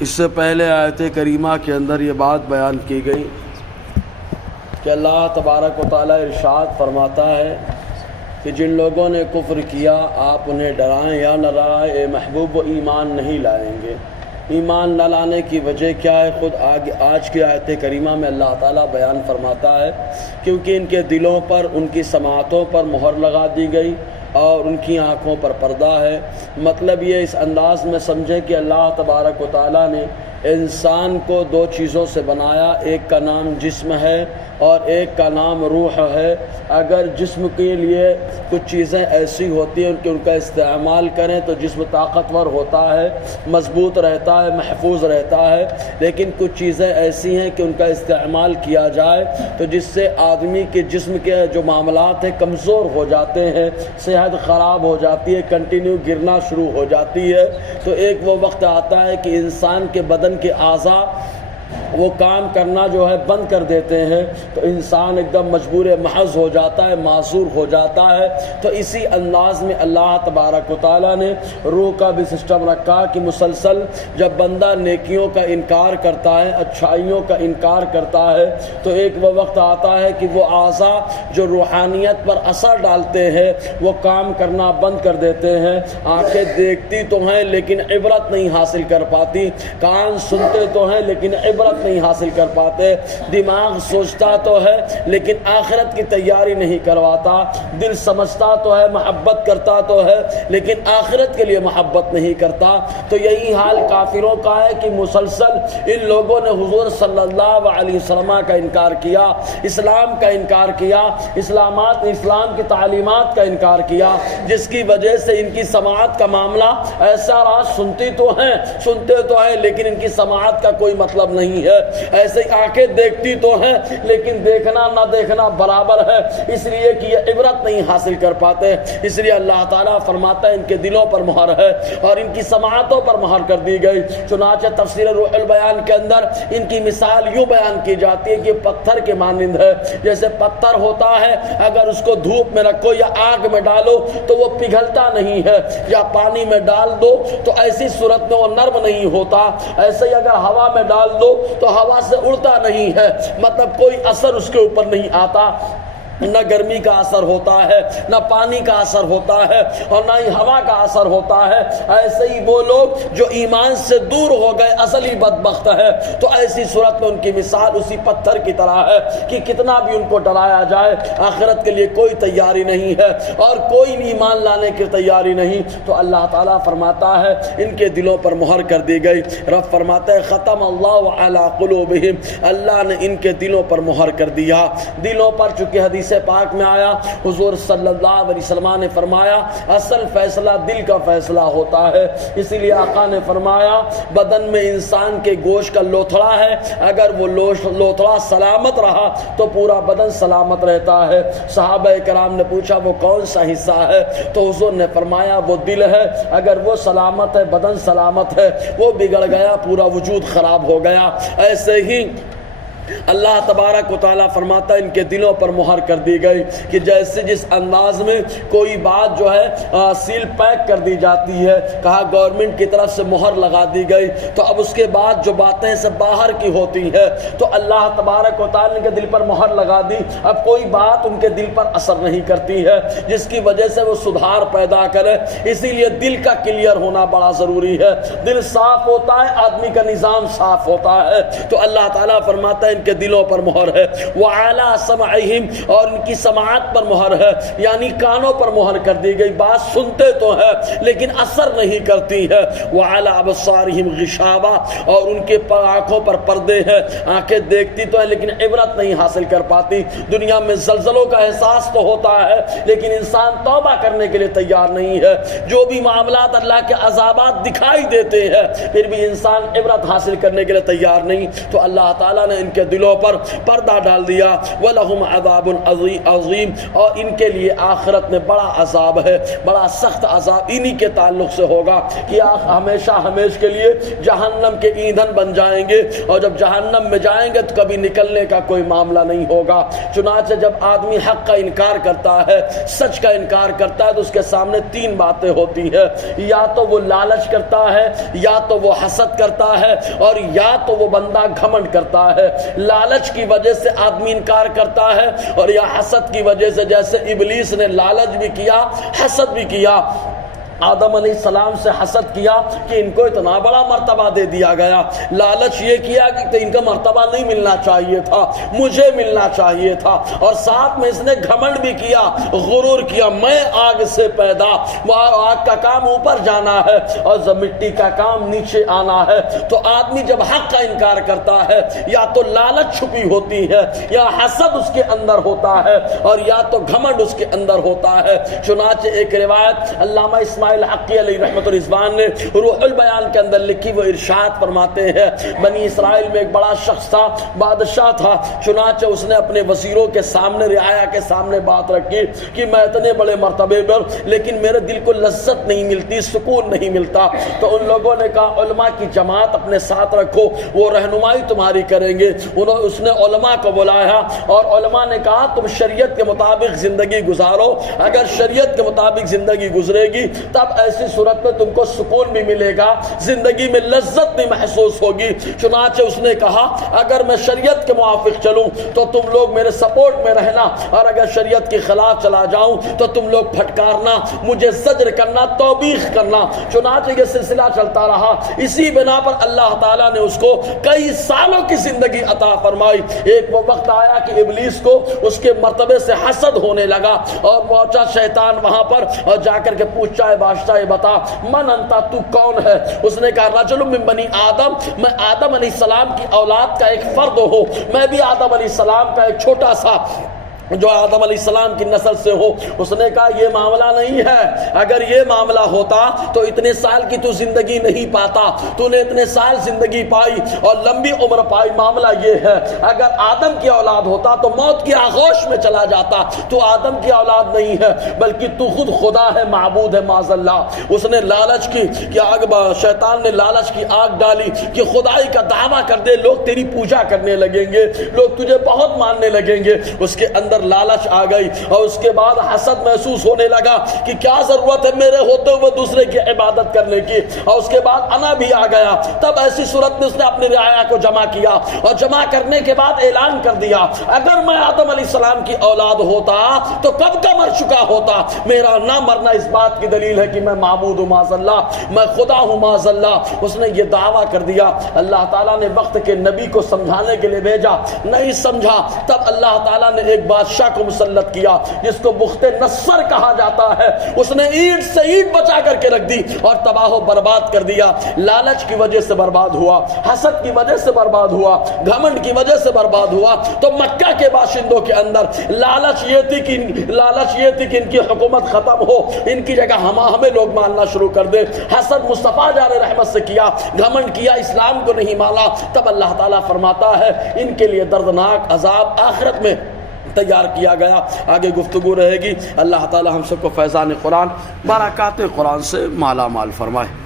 اس سے پہلے آیت کریمہ کے اندر یہ بات بیان کی گئی کہ اللہ تبارک و تعالیٰ ارشاد فرماتا ہے کہ جن لوگوں نے کفر کیا آپ انہیں ڈرائیں یا نہ ڈرائیں، اے محبوب وہ ایمان نہیں لائیں گے۔ ایمان نہ لانے کی وجہ کیا ہے؟ خود آج کی آیت کریمہ میں اللہ تعالیٰ بیان فرماتا ہے کیونکہ ان کے دلوں پر، ان کی سماعتوں پر مہر لگا دی گئی اور ان کی آنکھوں پر پردہ ہے۔ مطلب یہ اس انداز میں سمجھیں کہ اللہ تبارک و تعالیٰ نے انسان کو دو چیزوں سے بنایا، ایک کا نام جسم ہے اور ایک کا نام روح ہے۔ اگر جسم کے لیے کچھ چیزیں ایسی ہوتی ہیں کہ ان کا استعمال کریں تو جسم طاقتور ہوتا ہے، مضبوط رہتا ہے، محفوظ رہتا ہے، لیکن کچھ چیزیں ایسی ہیں کہ ان کا استعمال کیا جائے تو جس سے آدمی کے جسم کے جو معاملات ہیں کمزور ہو جاتے ہیں، صحت خراب ہو جاتی ہے، کنٹینیو گرنا شروع ہو جاتی ہے۔ تو ایک وہ وقت آتا ہے کہ انسان کے بدن کے اعضاء وہ کام کرنا جو ہے بند کر دیتے ہیں تو انسان ایک دم مجبور محض ہو جاتا ہے، معذور ہو جاتا ہے۔ تو اسی انداز میں اللہ تبارک و تعالیٰ نے روح کا بھی سسٹم رکھا کہ مسلسل جب بندہ نیکیوں کا انکار کرتا ہے، اچھائیوں کا انکار کرتا ہے تو ایک وہ وقت آتا ہے کہ وہ اعضاء جو روحانیت پر اثر ڈالتے ہیں وہ کام کرنا بند کر دیتے ہیں۔ آنکھیں دیکھتی تو ہیں لیکن عبرت نہیں حاصل کر پاتی، کان سنتے تو ہیں لیکن عبرت نہیں حاصل کر پاتے، دماغ سوچتا تو ہے لیکن آخرت کی تیاری نہیں کرواتا، دل سمجھتا تو ہے، محبت کرتا تو ہے لیکن آخرت کے لیے محبت نہیں کرتا۔ تو یہی حال کافروں کا ہے کہ مسلسل ان لوگوں نے حضور صلی اللہ علیہ وسلم کا انکار کیا، اسلام کا انکار کیا، اسلام کی تعلیمات کا انکار کیا، جس کی وجہ سے ان کی سماعت کا معاملہ ایسا رہا، سنتے تو ہیں لیکن ان کی سماعت کا کوئی مطلب نہیں ہے۔ ایسے آنکھیں دیکھتی تو ہیں لیکن دیکھنا نہ دیکھنا برابر ہے، اس لیے کہ یہ عبرت نہیں حاصل کر پاتے۔ اس لیے اللہ تعالیٰ فرماتا ہے ان کے دلوں پر مہر ہے اور ان کی سماعتوں پر مہر کر دی گئی۔ چنانچہ تفسیر روح البیان کے اندر ان کی مثال یوں بیان کی جاتی ہے کہ پتھر کے مانند ہے۔ جیسے پتھر ہوتا ہے اگر اس کو دھوپ میں رکھو یا آگ میں ڈالو تو وہ پگھلتا نہیں ہے، یا پانی میں ڈال دو تو ایسی صورت میں وہ نرم نہیں ہوتا، ایسے ہی اگر ہوا میں ڈال دو تو ہوا سے اڑتا نہیں ہے، مطلب کوئی اثر اس کے اوپر نہیں آتا، نہ گرمی کا اثر ہوتا ہے، نہ پانی کا اثر ہوتا ہے اور نہ ہی ہوا کا اثر ہوتا ہے۔ ایسے ہی وہ لوگ جو ایمان سے دور ہو گئے اصلی بدبخت ہے، تو ایسی صورت میں ان کی مثال اسی پتھر کی طرح ہے کہ کتنا بھی ان کو ڈرایا جائے آخرت کے لیے کوئی تیاری نہیں ہے اور کوئی بھی ایمان لانے کی تیاری نہیں۔ تو اللہ تعالیٰ فرماتا ہے ان کے دلوں پر مہر کر دی گئی۔ رب فرماتا ہے ختم اللہ علی قلوبہم، اللہ نے ان کے دلوں پر مہر کر دیا۔ دلوں پر چونکہ حدیث پاک میں آیا، حضور صلی اللہ علیہ وسلم نے فرمایا اصل فیصلہ دل کا فیصلہ ہوتا ہے۔ اسی لیے آقا نے فرمایا بدن میں انسان کے گوشت کا لوتھڑا ہے، اگر وہ لوتھڑا سلامت رہا تو پورا بدن سلامت رہتا ہے۔ صحابہ کرام نے پوچھا وہ کون سا حصہ ہے؟ تو حضور نے فرمایا وہ دل ہے، اگر وہ سلامت ہے، بدن سلامت ہے، وہ بگڑ گیا پورا وجود خراب ہو گیا۔ ایسے ہی اللہ تبارک و تعالیٰ فرماتا ہے ان کے دلوں پر مہر کر دی گئی کہ جیسے جس انداز میں کوئی بات جو ہے سیل پیک کر دی جاتی ہے، کہا گورنمنٹ کی طرف سے مہر لگا دی گئی تو اب اس کے بعد جو باتیں سب باہر کی ہوتی ہیں، تو اللہ تبارک و تعالیٰ نے دل پر مہر لگا دی، اب کوئی بات ان کے دل پر اثر نہیں کرتی ہے جس کی وجہ سے وہ سدھار پیدا کرے۔ اسی لیے دل کا کلیئر ہونا بڑا ضروری ہے، دل صاف ہوتا ہے آدمی کا نظام صاف ہوتا ہے۔ تو اللہ تعالیٰ فرماتا ہے ان کے دلوں پر مہر ہے، وعلی سمعہم، اور ان کی سماعت پر مہر ہے، یعنی کانوں پر مہر کر دی گئی، بات سنتے تو ہے لیکن اثر نہیں کرتی ہے۔ وعلی ابصارہم غشاوہ، اور ان کے آنکھوں پر پردے ہیں، آنکھیں دیکھتی تو ہے لیکن عبرت نہیں حاصل کر پاتی۔ دنیا میں زلزلوں کا احساس تو ہوتا ہے لیکن انسان توبہ کرنے کے لیے تیار نہیں ہے۔ جو بھی معاملات اللہ کے عذابات دکھائی دیتے ہیں پھر بھی انسان عبرت حاصل کرنے کے لیے تیار نہیں۔ تو اللہ تعالیٰ نے ان کے کے دلوں پر پردہ ڈال دیا۔ وَلَهُمْ عَذَابٌ عَظِيمٌ، اور ان کے لیے آخرت میں بڑا عذاب ہے، بڑا سخت عذاب انہی کے تعلق سے ہوگا کہ ہمیشہ ہمیش کے لیے جہنم کے ایندھن بن جائیں گے، اور جب جہنم میں جائیں گے تو کبھی نکلنے کا کوئی معاملہ نہیں ہوگا۔ چنانچہ جب آدمی حق کا انکار کرتا ہے، سچ کا انکار کرتا ہے، تو اس کے سامنے تین باتیں ہوتی ہیں، یا تو وہ لالچ کرتا ہے، یا تو وہ حسد کرتا ہے، اور یا تو وہ بندہ گھمنڈ کرتا ہے۔ لالچ کی وجہ سے آدمی انکار کرتا ہے، اور یا حسد کی وجہ سے، جیسے ابلیس نے لالچ بھی کیا، حسد بھی کیا۔ آدم علیہ السلام سے حسد کیا کہ ان کو اتنا بڑا مرتبہ دے دیا گیا، لالچ یہ کیا کہ ان کا مرتبہ نہیں ملنا چاہیے تھا، مجھے ملنا چاہیے تھا، اور ساتھ میں اس نے گھمنڈ بھی کیا، غرور کیا، میں آگ سے پیدا، آگ کا کام اوپر جانا ہے اور مٹی کا کام نیچے آنا ہے۔ تو آدمی جب حق کا انکار کرتا ہے، یا تو لالچ چھپی ہوتی ہے، یا حسد اس کے اندر ہوتا ہے، اور یا تو گھمنڈ اس کے اندر ہوتا ہے۔ چنانچہ ایک روایت علامہ اسماعیل حقی علیہ رحمۃ الرضوان نے روح البیان کے اندر لکھی، وہ ارشاد فرماتے ہیں، بنی اسرائیل میں ایک بڑا شخص تھا، بادشاہ تھا۔ چنانچہ اس نے اپنے وزیروں کے سامنے، رعایا کے سامنے بات رکھی کہ میں اتنے بڑے مرتبے پر، لیکن میرے دل کو لذت نہیں ملتی، سکون نہیں ملتا۔ تو ان لوگوں نے کہا علماء کی جماعت اپنے ساتھ رکھو، وہ رہنمائی تمہاری کریں گے۔ اس نے علماء کو بلایا، اور علماء نے کہا تم شریعت کے مطابق زندگی گزارو، اگر شریعت کے مطابق زندگی گزرے گی تب ایسی صورت میں تم کو سکون بھی ملے گا، زندگی میں لذت بھی محسوس ہوگی۔ چنانچہ اس نے کہا اگر میں شریعت کے موافق چلوں تو تم لوگ میرے سپورٹ میں رہنا، اور اگر شریعت کے خلاف چلا جاؤں تو تم لوگ پھٹکارنا، مجھے زجر کرنا، توبیخ کرنا۔ چنانچہ یہ سلسلہ چلتا رہا۔ اسی بنا پر اللہ تعالیٰ نے اس کو کئی سالوں کی زندگی عطا فرمائی۔ ایک وہ وقت آیا کہ ابلیس کو اس کے مرتبے سے حسد ہونے لگا، اور پہنچا شیطان وہاں پر، اور جا کر کے پوچھا ہے بادشاہ یہ بتا من انتا، تو کون ہے؟ اس نے کہا رجل من بنی آدم، میں آدم علیہ السلام کی اولاد کا ایک فرد ہوں، میں بھی آدم علیہ السلام کا ایک چھوٹا سا جو آدم علیہ السلام کی نسل سے ہو۔ اس نے کہا یہ معاملہ نہیں ہے، اگر یہ معاملہ ہوتا تو اتنے سال کی تو زندگی نہیں پاتا، تو نے اتنے سال زندگی پائی اور لمبی عمر پائی۔ معاملہ یہ ہے اگر آدم کی اولاد ہوتا تو موت کی آغوش میں چلا جاتا، تو آدم کی اولاد نہیں ہے بلکہ تو خود خدا ہے، معبود ہے معاذ اللہ۔ اس نے لالچ کی کہ شیطان نے لالچ کی آگ ڈالی کہ خدائی کا دعویٰ کر دے، لوگ تیری پوجا کرنے لگیں گے، لوگ تجھے بہت ماننے لگیں گے۔ اس کے اندر لالچ آ گئی، اور اس کے بعد حسد محسوس ہونے لگا کہ کیا ضرورت ہے میرے ہوتے ہوئے دوسرے کی عبادت کرنے کی، اور اس کے بعد انا بھی آ گیا۔ تب ایسی صورت میں اس نے اپنی رعایا کو جمع کیا، اور جمع کرنے کے بعد اعلان کر دیا اگر میں آدم علیہ السلام کی اولاد ہوتا تو کب کا مر چکا ہوتا، میرا نہ مرنا اس بات کی دلیل ہے کہ میں معبود ہوں معاذ اللہ، میں خدا ہوں معاذ اللہ۔ اس نے یہ دعویٰ کر دیا۔ اللہ تعالیٰ نے وقت کے نبی کو سمجھانے کے لیے بھیجا، نہیں سمجھا، تب اللہ تعالیٰ نے ایک بادشاہ کو مسلط کیا جس کو بخت نصر کہا جاتا ہے۔ اس نے اینٹ سے اینٹ بچا کر کے رکھ دی اور تباہ و برباد کر دیا۔ لالچ کی وجہ سے برباد ہوا، حسد کی وجہ سے برباد ہوا، گھمنڈ کی وجہ سے برباد ہوا۔ تو مکہ کے باشندوں کے اندر لالچ یہ تھی کہ ان کی حکومت ختم ہو، ان کی جگہ ہمیں لوگ ماننا شروع کر دے۔ حسد مصطفیٰ جان رحمت سے کیا، گھمنڈ کیا، اسلام کو نہیں مانا۔ تب اللہ تعالیٰ فرماتا ہے ان کے لیے دردناک عذاب آخرت میں تیار کیا گیا۔ آگے گفتگو رہے گی۔ اللہ تعالیٰ ہم سب کو فیضان قرآن، برکات قرآن سے مالا مال فرمائے۔